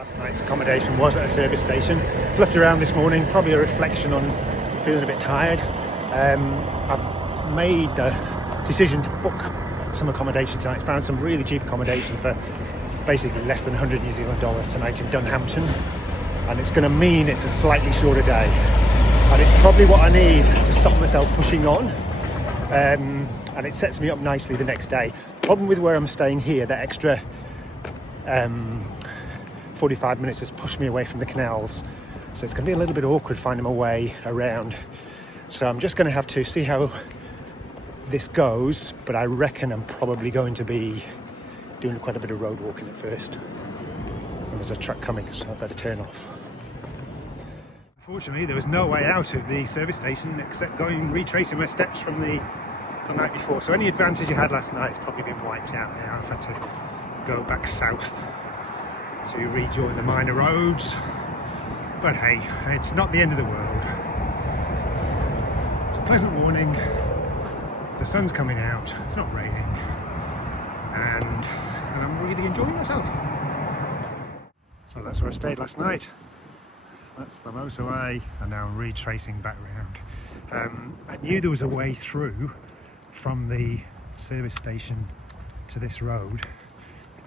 Last night's accommodation was at a service station. Fluffed around this morning, probably a reflection on feeling a bit tired. I've made the decision to book some accommodation tonight. Found some really cheap accommodation for basically less than 100 New Zealand dollars tonight in Dunhampton, and it's going to mean it's a slightly shorter day, and it's probably what I need to stop myself pushing on, and it sets me up nicely the next day. Problem with where I'm staying here, that extra 45 minutes has pushed me away from the canals, so it's going to be a little bit awkward finding my way around. So I'm just going to have to see how this goes, but I reckon I'm probably going to be doing quite a bit of road walking at first. And there's a truck coming, so I better turn off. Unfortunately, there was no way out of the service station except retracing my steps from the night before. So any advantage you had last night has probably been wiped out now. I've had to go back south to rejoin the minor roads, but hey, it's not the end of the world. It's a pleasant morning, the sun's coming out, it's not raining, and I'm really enjoying myself. So that's where I stayed last night. That's the motorway, and now I'm retracing back round. I knew there was a way through from the service station to this road.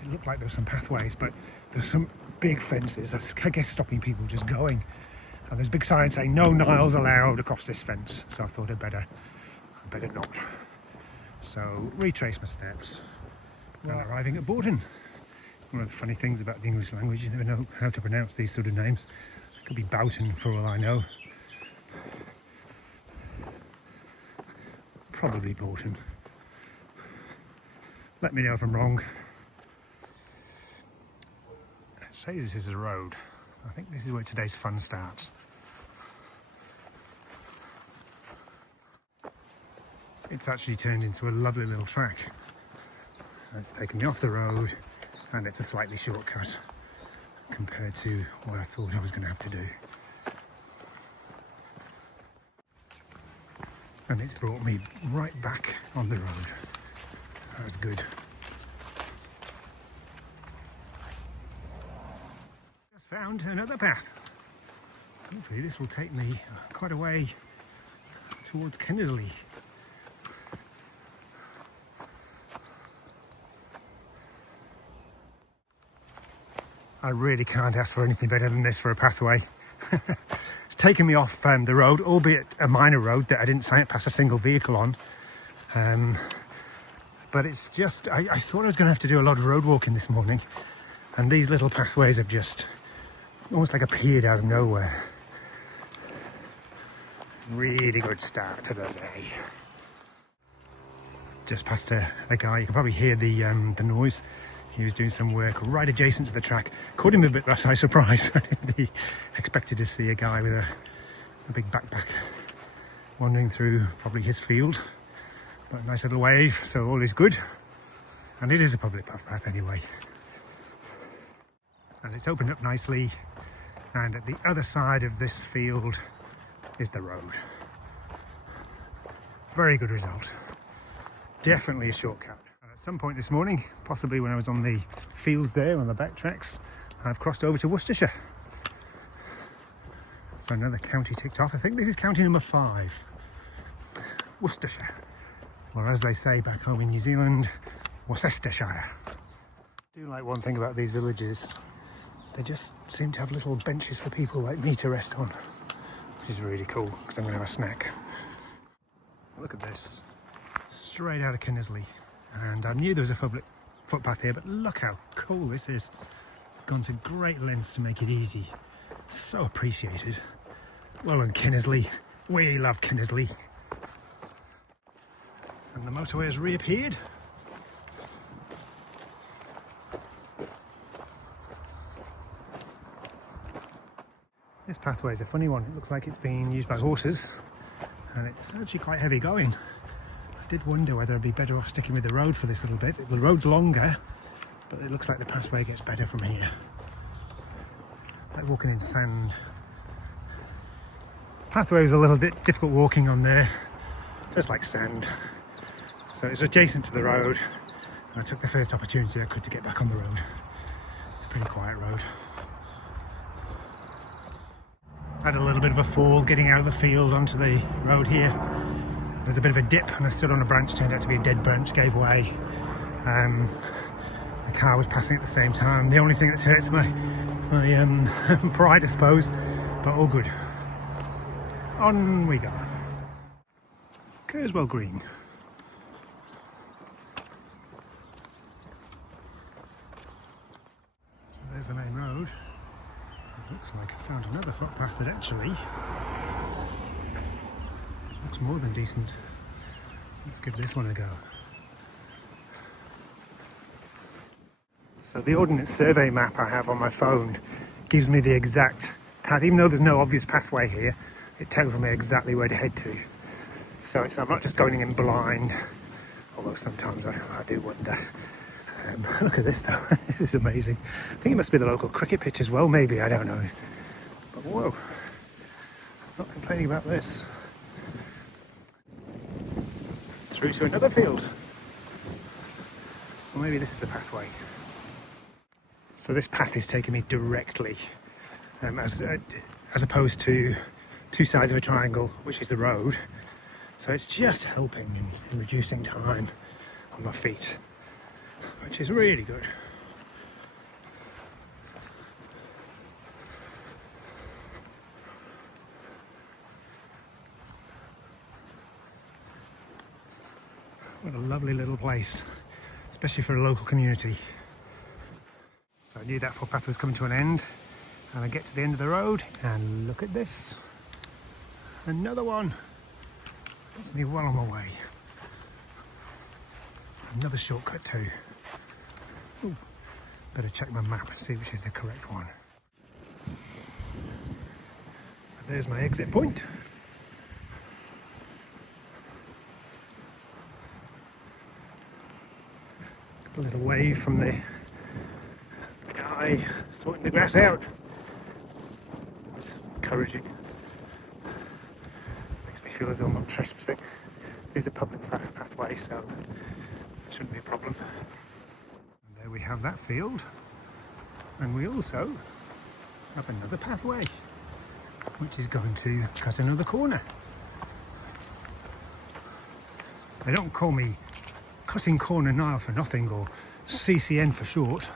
It looked like there were some pathways, but there's some big fences, I guess, stopping people just going. And there's a big sign saying no Niles allowed across this fence. So I thought I'd better not. So retrace my steps. And arriving at Borden. One of the funny things about the English language, you never know how to pronounce these sort of names. It could be Boughton for all I know. Probably Borden. Let me know if I'm wrong. Say this is a road. I think this is where today's fun starts. It's actually turned into a lovely little track. It's taken me off the road, and it's a slightly shortcut compared to what I thought I was going to have to do. And it's brought me right back on the road. That's good. Found another path. Hopefully this will take me quite a way towards Kinnersley. I really can't ask for anything better than this for a pathway. It's taken me off the road, albeit a minor road that I didn't pass a single vehicle on. But it's just, I thought I was going to have to do a lot of road walking this morning, and these little pathways have just almost like appeared out of nowhere. Really good start to the day. Just past a guy, you can probably hear the noise. He was doing some work right adjacent to the track. Caught him a bit by surprise. I didn't really expected to see a guy with a big backpack wandering through probably his field. But a nice little wave, so all is good. And it is a public path anyway. And it's opened up nicely. And at the other side of this field is the road. Very good result. Definitely a shortcut. And at some point this morning, possibly when I was on the fields there on the back tracks, I've crossed over to Worcestershire. So another county ticked off. I think this is county number 5. Worcestershire. Or as they say back home in New Zealand, Worcestershire. I do like one thing about these villages. They just seem to have little benches for people like me to rest on, which is really cool because I'm going to have a snack. Look at this, straight out of Kinnersley. And I knew there was a public footpath here, but look how cool this is. I've gone to great lengths to make it easy. So appreciated. Well done, Kinnersley. We love Kinnersley. And the motorway has reappeared. This pathway is a funny one. It looks like it's being used by horses, and it's actually quite heavy going. I did wonder whether I'd be better off sticking with the road for this little bit. The road's longer, but it looks like the pathway gets better from here. Like walking in sand. Pathway was a little bit difficult walking on there, just like sand. So it's adjacent to the road, and I took the first opportunity I could to get back on the road. It's a pretty quiet road. Had a little bit of a fall getting out of the field onto the road here. There's a bit of a dip and I stood on a branch, turned out to be a dead branch, gave way. The car was passing at the same time. The only thing that hurts my pride, I suppose, but all good. On we go. Kerswell Green. So there's the main road. It looks like I found another footpath that actually looks more than decent. Let's give this one a go. So the Ordnance Survey map I have on my phone gives me the exact path, even though there's no obvious pathway here, it tells me exactly where to head to. So I'm not just going in blind, although sometimes I do wonder. Look at this though, this is amazing. I think it must be the local cricket pitch as well, maybe, I don't know. But whoa, I'm not complaining about this. Through to another field. Or maybe this is the pathway. So this path is taking me directly, as opposed to two sides of a triangle, which is the road. So it's just helping in reducing time on my feet, which is really good. What a lovely little place, especially for a local community. So I knew that footpath was coming to an end, and I get to the end of the road and look at this. Another one. That's me well on my way. Another shortcut too. Ooh, better check my map and see which is the correct one. There's my exit point. A little wave from the guy sorting the grass out. It's encouraging. Makes me feel as though I'm not trespassing. It is a public pathway, so it shouldn't be a problem. And there we have that field. And we also have another pathway, which is going to cut another corner. They don't call me Cutting Corner Nile for nothing, or CCN for short.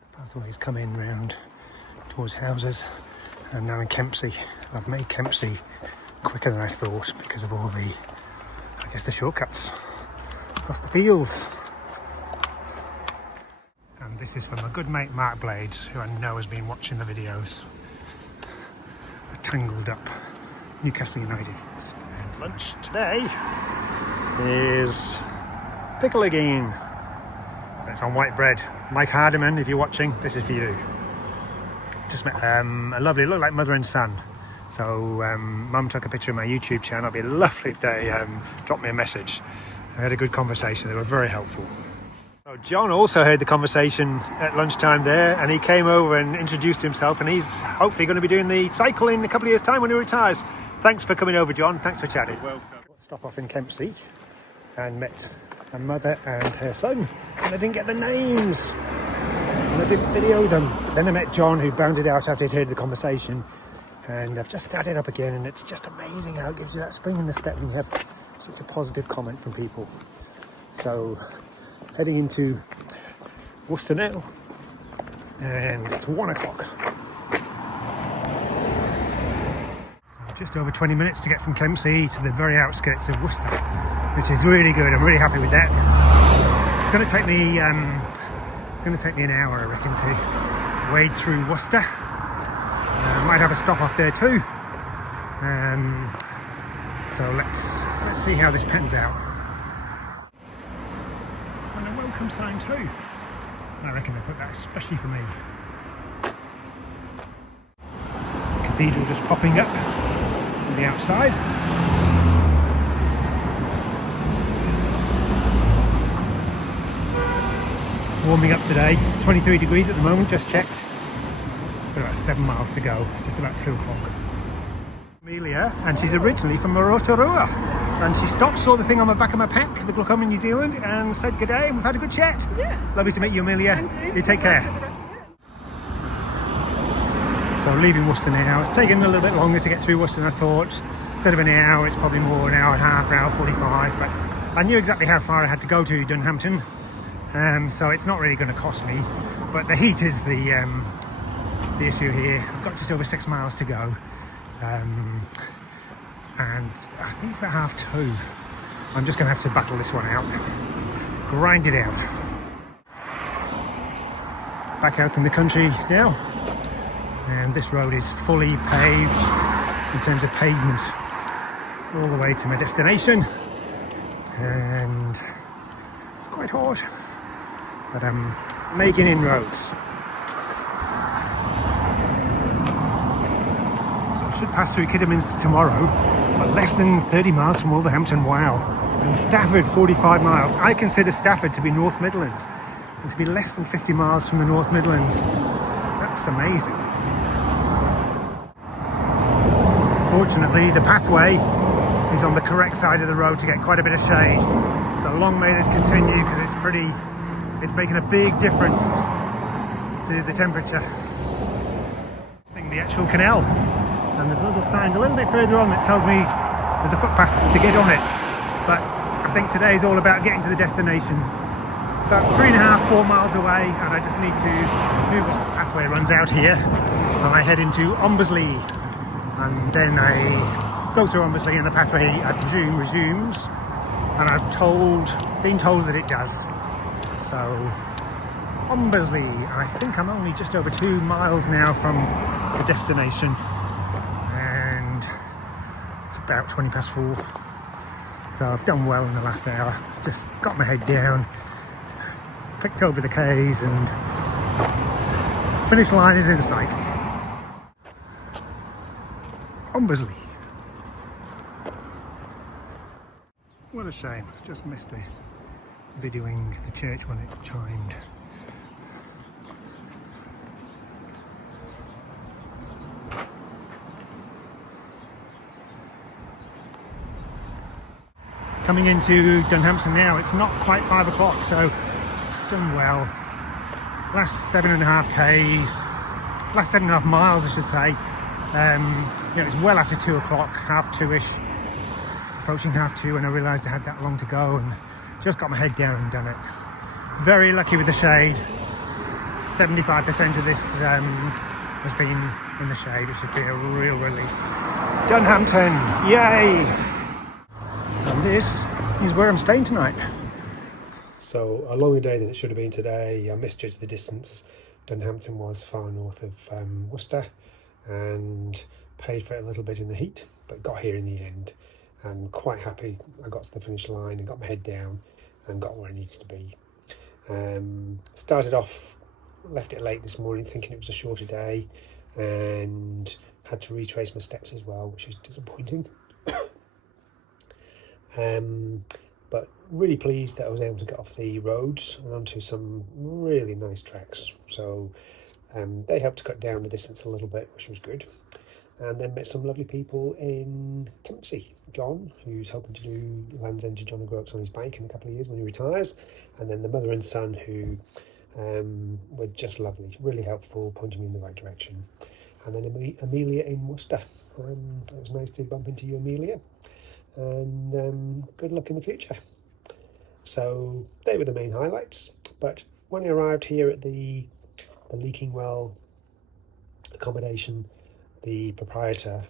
The pathways come in round towards houses, and now in Kempsey. I've made Kempsey quicker than I thought because of all the, I guess, the shortcuts across the fields. And this is from my good mate Mark Blades, who I know has been watching the videos. A tangled up Newcastle United and lunch today is pickle again. It's on white bread. Mike Hardiman, if you're watching, this is for you. Just met a lovely, look like mother and son. So Mum took a picture of my YouTube channel. It'd be lovely if they dropped me a message. I had a good conversation. They were very helpful. So John also heard the conversation at lunchtime there, and he came over and introduced himself, and he's hopefully going to be doing the cycle in a couple of years' time when he retires. Thanks for coming over, John. Thanks for chatting. You're welcome. Stop off in Kempsey and met a mother and her son, and I didn't get the names and I didn't video them. But then I met John, who bounded out after he'd heard the conversation, and I've just started up again, and it's just amazing how it gives you that spring in the step when you have such a positive comment from people. So heading into Worcester now, and it's 1 o'clock. Just over 20 minutes to get from Kempsey to the very outskirts of Worcester, which is really good. I'm really happy with that. It's going to take me an hour, I reckon, to wade through Worcester. I might have a stop off there too. So let's see how this pans out. And a welcome sign too. I reckon they put that especially for me. Cathedral just popping up on the outside. Warming up today, 23 degrees at the moment, just checked. Got about 7 miles to go, it's just about 2 o'clock. Amelia, and she's originally from Rotorua, and she stopped, saw the thing on the back of my pack, the Glaucoma New Zealand, and said good day, and we've had a good chat. Yeah. Lovely to meet you, Amelia. You take care. So leaving Worcester now. It's taken a little bit longer to get through Worcester than I thought. Instead of an hour, it's probably more an hour and a half, an hour 45. But I knew exactly how far I had to go to Dunhampton, so it's not really going to cost me. But the heat is the issue here. I've got just over 6 miles to go, and I think it's about 2:30. I'm just going to have to battle this one out, grind it out. Back out in the country now, and this road is fully paved in terms of pavement all the way to my destination, and it's quite hot, but I'm making inroads. So I should pass through Kidderminster tomorrow, but less than 30 miles from Wolverhampton. Wow. And Stafford 45 miles. I consider Stafford to be North Midlands, and to be less than 50 miles from the North Midlands, that's amazing. Fortunately, the pathway is on the correct side of the road to get quite a bit of shade. So long may this continue, because it's making a big difference to the temperature. Seeing the actual canal, and there's a little sign a little bit further on that tells me there's a footpath to get on it. But I think today is all about getting to the destination. About 3.5–4 miles away, and I just need to move on. The pathway runs out here, and I head into Ombersley, and then I go through Ombersley, and the pathway, I presume, resumes, and I've been told that it does. So Ombersley, I think I'm only just over 2 miles now from the destination, and it's about 4:20. So I've done well in the last hour. Just got my head down, clicked over the K's, and finish line is in sight. Ombersley. What a shame, just missed the videoing the church when it chimed. Coming into Dunhampton now, it's not quite 5 o'clock, so done well. Last 7.5 Ks, last 7.5 miles I should say. It's well after 2 o'clock, 2:30ish, approaching 2:30 when I realised I had that long to go, and just got my head down and done it. Very lucky with the shade. 75% of this has been in the shade, which should be a real relief. Dunhampton, yay! And this is where I'm staying tonight. So a longer day than it should have been today. I misjudged the distance. Dunhampton was far north of Worcester, and paid for it a little bit in the heat, but got here in the end, and quite happy I got to the finish line and got my head down and got where I needed to be. Started off, left it late this morning thinking it was a shorter day, and had to retrace my steps as well, which is disappointing. But really pleased that I was able to get off the roads and onto some really nice tracks. So they helped to cut down the distance a little bit, which was good. And then met some lovely people in Kempsey. John, who's hoping to do Land's End to John O'Groats on his bike in a couple of years when he retires. And then the mother and son, who were just lovely, really helpful, pointing me in the right direction. And then Amelia in Worcester. It was nice to bump into you, Amelia. And good luck in the future. So they were the main highlights. But when I arrived here at the Leaking Well accommodation, the proprietor,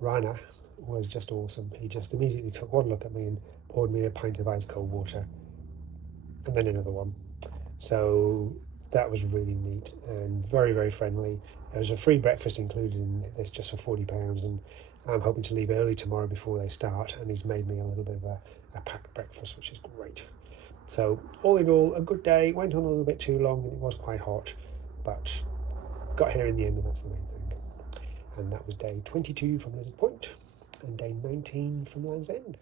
Rana, was just awesome. He just immediately took one look at me and poured me a pint of ice cold water, and then another one. So that was really neat and very, very friendly. There was a free breakfast included in this, just for £40, and I'm hoping to leave early tomorrow before they start, and he's made me a little bit of a packed breakfast, which is great. So all in all, a good day. Went on a little bit too long and it was quite hot, but got here in the end, and that's the main thing. And that was day 22 from Lizard Point and day 19 from Land's End.